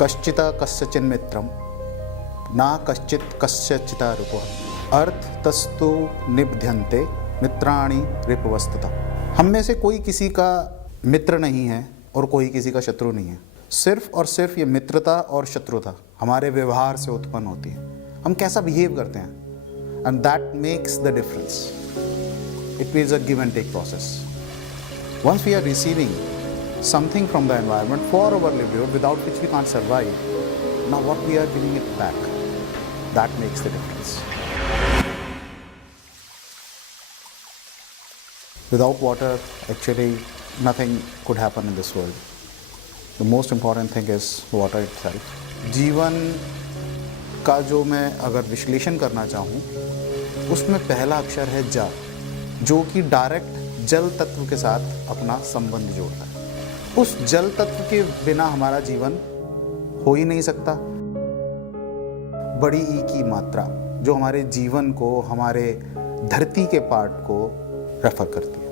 कश्चिता कस्यचिन् मित्रम ना कश्चित कस्यचिता रिपुः अर्थ तस्तु निबध्यन्ते मित्राणि रिपुवस्तुतः। हम में से कोई किसी का मित्र नहीं है और कोई किसी का शत्रु नहीं है। सिर्फ और सिर्फ ये मित्रता और शत्रुता हमारे व्यवहार से उत्पन्न होती है, हम कैसा बिहेव करते हैं, and that makes the difference. It is a give and take process. Once we are receiving something from the environment for our livelihood without which we can't survive, now what we are giving it back, that makes the difference. Without water, actually nothing could happen in this world. The most important thing is water itself. जीवन का जो मैं अगर विश्लेषण करना चाहूँ, उसमें पहला अक्षर है जा, जो कि डायरेक्ट जल तत्व के साथ अपना संबंध जोड़ता है। उस जल तत्व के बिना हमारा जीवन हो ही नहीं सकता। बड़ी ई की मात्रा जो हमारे जीवन को, हमारे धरती के पार्ट को रेफर करती है।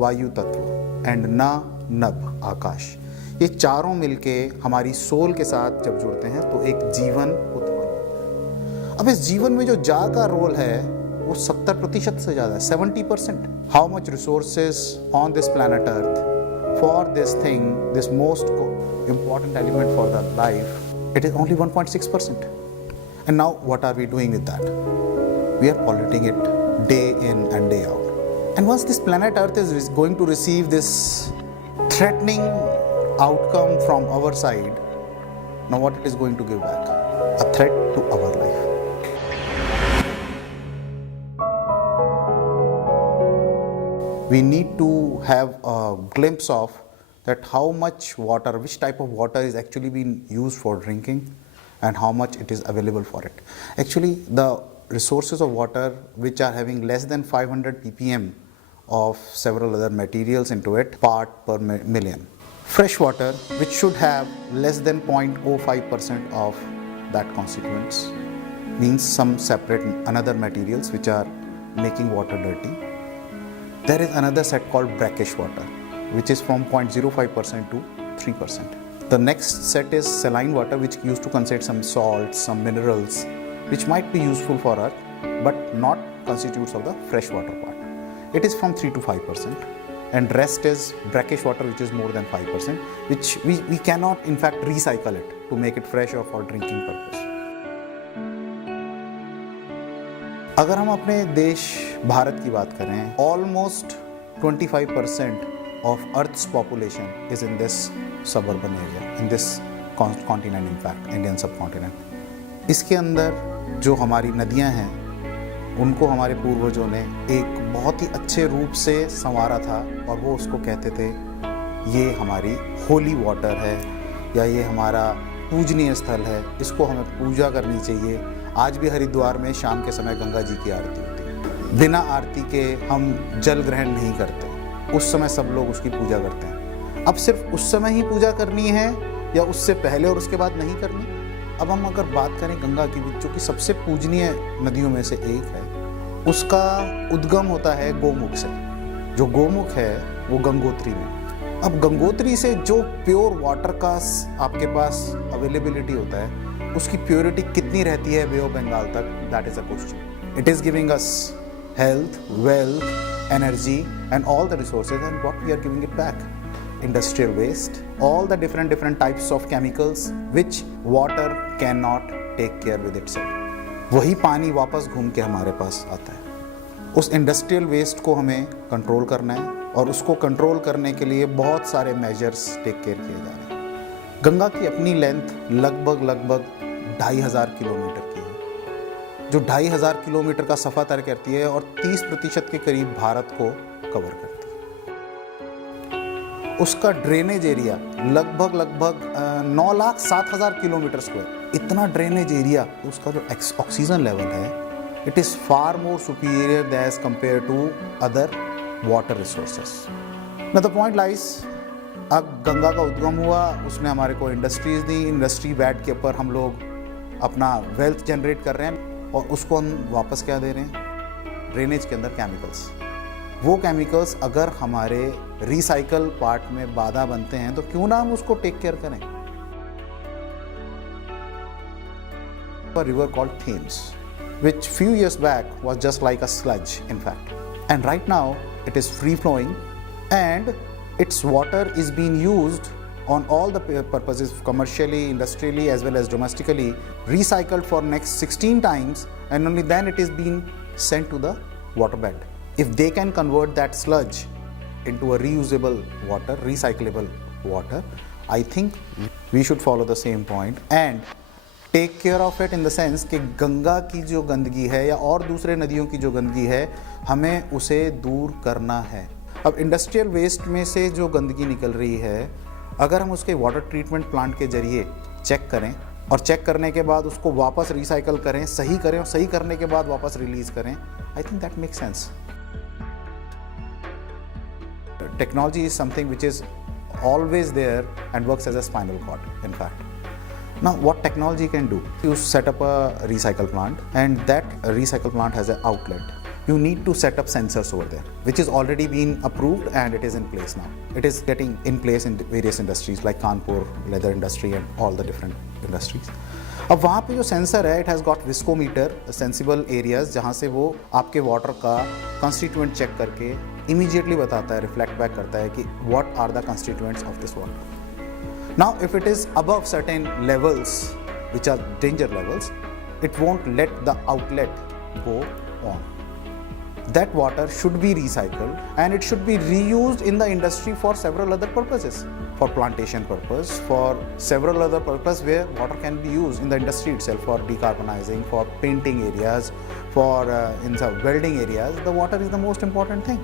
वायु तत्व एंड नभ आकाश, ये चारों मिलके हमारी सोल के साथ जब जुड़ते हैं तो एक जीवन उत्पन्न। अब इस जीवन में जो जा का रोल है वो 70% से ज़्यादा है, 70%। How much resources on this planet earth for this thing, this most important element for the life, it is only 1.6%. And now what are we doing with that? We are polluting it day in and day out. And once this planet Earth is going to receive this threatening outcome from our side, now what it is going to give back? A threat to our life. We need to have a glimpse of that how much water, which type of water is actually being used for drinking and how much it is available for it. Actually, the resources of water which are having less than 500 ppm of several other materials into it, part per million. Fresh water, which should have less than 0.05% of that constituents, means some separate another materials which are making water dirty. There is another set called brackish water, which is from 0.05% to 3%. The next set is saline water, which used to contain some salts, some minerals, which might be useful for us, but not constitutes of the fresh water part. It is from 3 to 5%. And rest is brackish water, which is more than 5%, which we cannot in fact recycle it to make it fresh or for drinking purpose. अगर हम अपने देश भारत की बात करें, almost 25% of earth's population is in this suburban area, in this continent, in fact Indian subcontinent. इसके अंदर जो हमारी नदियां हैं उनको हमारे पूर्वजों ने एक बहुत ही अच्छे रूप से संवारा था और वो उसको कहते थे ये हमारी होली वाटर है या ये हमारा पूजनीय स्थल है, इसको हमें पूजा करनी चाहिए। आज भी हरिद्वार में शाम के समय गंगा जी की आरती होती है। बिना आरती के हम जल ग्रहण नहीं करते, उस समय सब लोग उसकी पूजा करते हैं। अब सिर्फ उस समय ही पूजा करनी है या उससे पहले और उसके बाद नहीं करनी? अब हम अगर बात करें गंगा की, जो कि सबसे पूजनीय नदियों में से एक है, उसका उद्गम होता है गोमुख से। जो गोमुख है वो गंगोत्री में। अब गंगोत्री से जो प्योर वाटर का आपके पास अवेलेबिलिटी होता है, उसकी प्योरिटी कितनी रहती है बे ऑफ बंगाल तक, that is a question. It is giving us health, wealth, energy and all the resources, and what we are giving it back? Industrial waste, all the different types of chemicals which water cannot take care with itself. वही पानी वापस घूम के हमारे पास आता है। उस industrial waste को हमें कंट्रोल करना है और उसको कंट्रोल करने के लिए बहुत सारे मेजर्स टेक केयर किए जा रहे हैं। गंगा की अपनी लेंथ लगभग 2500 किलोमीटर की है, जो 2500 किलोमीटर का सफ़र तय करती है और 30% के करीब भारत को कवर करती है। उसका ड्रेनेज एरिया लगभग 9,07,000 किलोमीटर स्क्वायर। इतना ड्रेनेज एरिया, उसका जो ऑक्सीजन लेवल है, it is far more superior as compare to other water resources. Now the point lies, अब गंगा का उद्गम हुआ, उसने हमारे को इंडस्ट्रीज दी, इंडस्ट्री बैड के ऊपर हम लोग अपना वेल्थ जनरेट कर रहे हैं और उसको हम वापस क्या दे रहे हैं? ड्रेनेज के अंदर केमिकल्स। वो केमिकल्स अगर हमारे रिसाइकल पार्ट में बाधा बनते हैं, तो क्यों ना हम उसको टेक केयर करें। A river called Thames, which few years back was just like a sludge in fact, and right now it is free flowing and its water is being used on all the purposes, commercially, industrially as well as domestically, recycled for next 16 times, and only then it is being sent to the waterbed. If they can convert that sludge into a reusable water, recyclable water, I think we should follow the same point and take care of it in the sense कि गंगा की जो गंदगी है या और दूसरे नदियों की जो गंदगी है, हमें उसे दूर करना है। अब इंडस्ट्रियल वेस्ट में से जो गंदगी निकल रही है, अगर हम उसके वाटर ट्रीटमेंट प्लांट के जरिए चेक करें और चेक करने के बाद उसको वापस रिसाइकल करें, सही करें और सही करने के बाद वापस रिलीज करें, I think that makes sense. Technology is something which is always there and works as a spinal cord in fact. Now what technology can do, you set up a recycle plant and that recycle plant has an outlet. You need to set up sensors over there, which is already been approved and it is in place now. It is getting in place in various industries like Kanpur leather industry and all the different industries. अब वहाँ पे जो sensor है, it has got viscometer, sensible areas, जहाँ से वो आपके water का कंस्टिट्यूएंट चेक करके इमीडिएटली बताता है, रिफ्लेक्ट बैक करता है कि what are the constituents of this water. Now if it is above certain levels which are danger levels, it won't let the outlet go on. That water should be recycled and it should be reused in the industry for several other purposes, for plantation purpose, for several other purpose where water can be used in the industry itself, for decarbonizing, for painting areas, for in some welding areas. The water is the most important thing.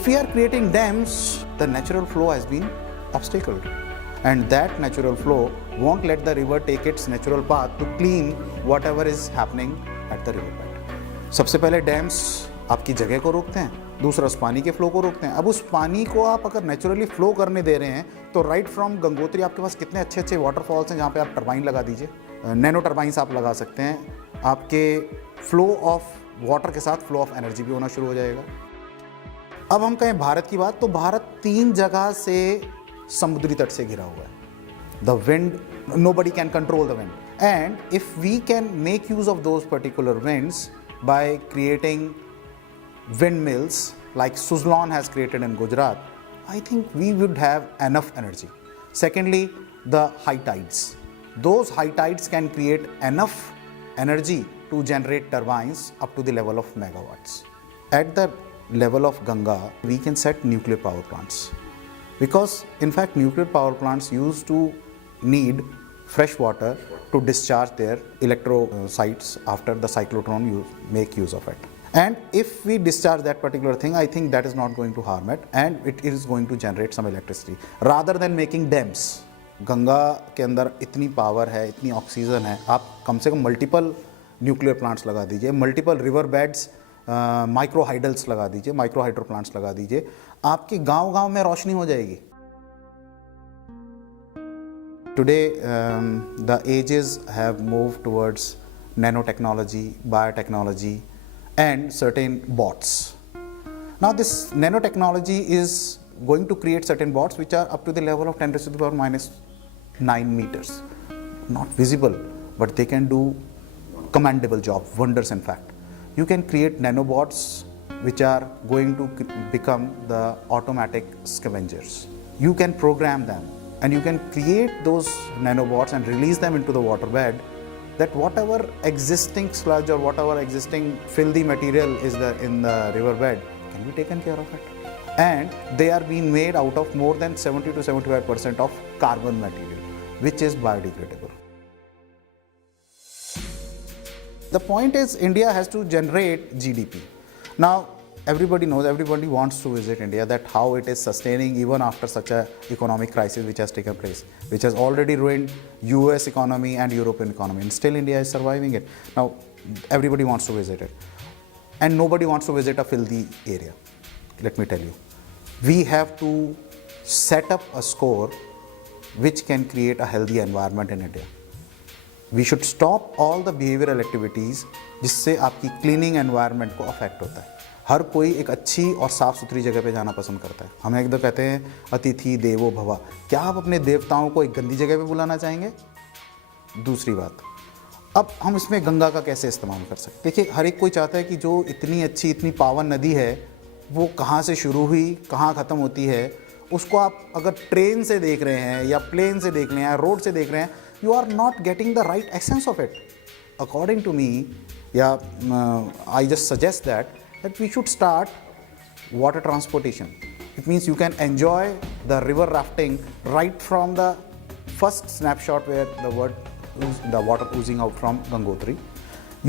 If we are creating dams, the natural flow has been obstacled, and that natural flow won't let the river take its natural path to clean whatever is happening at the riverbed. सबसे पहले dams आपकी जगह को रोकते हैं, दूसरा उस पानी के फ्लो को रोकते हैं। अब उस पानी को आप अगर नेचुरली फ्लो करने दे रहे हैं, तो राइट फ्रॉम गंगोत्री आपके पास कितने अच्छे अच्छे वाटरफॉल्स हैं जहाँ पे आप टरबाइन लगा दीजिए, नैनो टरबाइंस आप लगा सकते हैं, आपके फ्लो ऑफ वाटर के साथ फ्लो ऑफ एनर्जी भी होना शुरू हो जाएगा। अब हम कहें भारत की बात, तो भारत 3 जगह से समुद्री तट से घिरा हुआ है। The wind, nobody can control the wind, and if we can make use of those particular winds by creating windmills like Suzlon has created in Gujarat, I think we would have enough energy. Secondly, the high tides. Those high tides can create enough energy to generate turbines up to the level of megawatts. At the level of Ganga, we can set nuclear power plants. Because in fact, nuclear power plants used to need fresh water to discharge their electrocytes after the cyclotron, you make use of it. And if we discharge that particular thing, I think that is not going to harm it and it is going to generate some electricity rather than making dams. Ganga के अंदर इतनी power है, इतनी oxygen है, आप कम से कम multiple nuclear plants लगा दीजिए, मल्टीपल रिवर बेड्स, माइक्रो हाइडल्स लगा दीजिए, माइक्रो हाइड्रो प्लांट्स लगा दीजिए, आपके गांव-गांव में रोशनी हो जाएगी। Today, the ages have moved towards nanotechnology, biotechnology, and certain bots. Now, this nanotechnology is going to create certain bots which are up to the level of 10 to the power minus 9 meters. Not visible, but they can do commendable job, wonders in fact. You can create nanobots which are going to become the automatic scavengers. You can program them. And you can create those nanobots and release them into the waterbed, that whatever existing sludge or whatever existing filthy material is in the riverbed can be taken care of it. And they are being made out of more than 70 to 75% of carbon material, which is biodegradable. The point is, India has to generate GDP. Now, everybody knows, everybody wants to visit India, that how it is sustaining even after such a economic crisis which has taken place, which has already ruined US economy and European economy, and still India is surviving it. Now everybody wants to visit it and nobody wants to visit a filthy area. Let me tell you, we have to set up a score which can create a healthy environment in India. We should stop all the behavioral activities जिससे आपकी cleaning environment को affect होता है। हर कोई एक अच्छी और साफ़ सुथरी जगह पे जाना पसंद करता है। हम एकदम कहते हैं अतिथि देवो भव। क्या आप अपने देवताओं को एक गंदी जगह पे बुलाना चाहेंगे? दूसरी बात, अब हम इसमें गंगा का कैसे इस्तेमाल कर सकते हैं? देखिए, हर एक कोई चाहता है कि जो इतनी अच्छी इतनी पावन नदी है वो कहाँ से शुरू हुई कहाँ ख़त्म होती है, उसको आप अगर ट्रेन से देख रहे हैं या प्लेन से देख रहे हैं या रोड से देख रहे हैं, you are not getting the right essence of it according to me. या I just suggest that we should start water transportation. It means you can enjoy the river rafting right from the first snapshot where the water oozing out from Gangotri.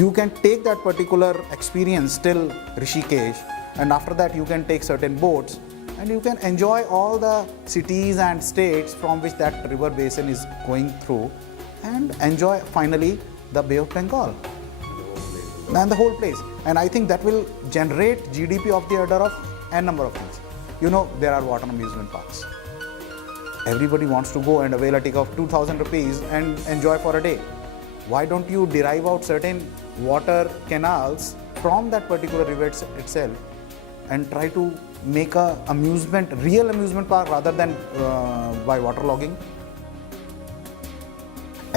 You can take that particular experience till Rishikesh, and after that you can take certain boats and you can enjoy all the cities and states from which that river basin is going through, and enjoy finally the Bay of Bengal and the whole place. And I think that will generate GDP of the order of n number of things. You know, there are water amusement parks. Everybody wants to go and avail a ticket of 2,000 rupees and enjoy for a day. Why don't you derive out certain water canals from that particular river itself and try to make a real amusement park rather than by waterlogging?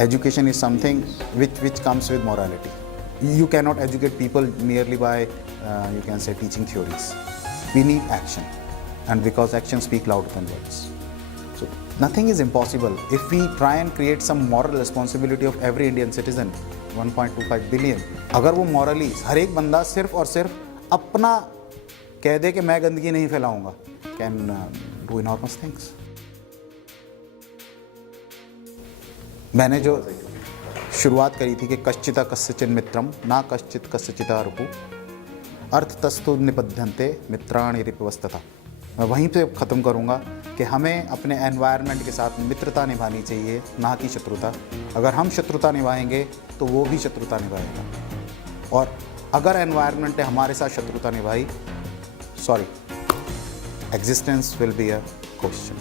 Education is something which comes with morality. You cannot educate people merely by you can say teaching theories. We need action, and because actions speak louder than words. So nothing is impossible if we try and create some moral responsibility of every Indian citizen, 1.25 billion. अगर वो morally हर एक बंदा सिर्फ और सिर्फ अपना कह दे कि मैं गंदगी नहीं फैलाऊंगा, can do enormous things. मैंने जो शुरुआत करी थी कि कश्चिता कस्यचिन मित्रम ना कश्चित कस्यचिता रुपु अर्थ तस्तु निबध्यन्ते मित्राणि रिपवस्तथा। मैं वहीं पे ख़त्म करूँगा कि हमें अपने एनवायरनमेंट के साथ मित्रता निभानी चाहिए, ना कि शत्रुता। अगर हम शत्रुता निभाएंगे तो वो भी शत्रुता निभाएगा, और अगर एनवायरनमेंट ने हमारे साथ शत्रुता निभाई, sorry, existence will be a question.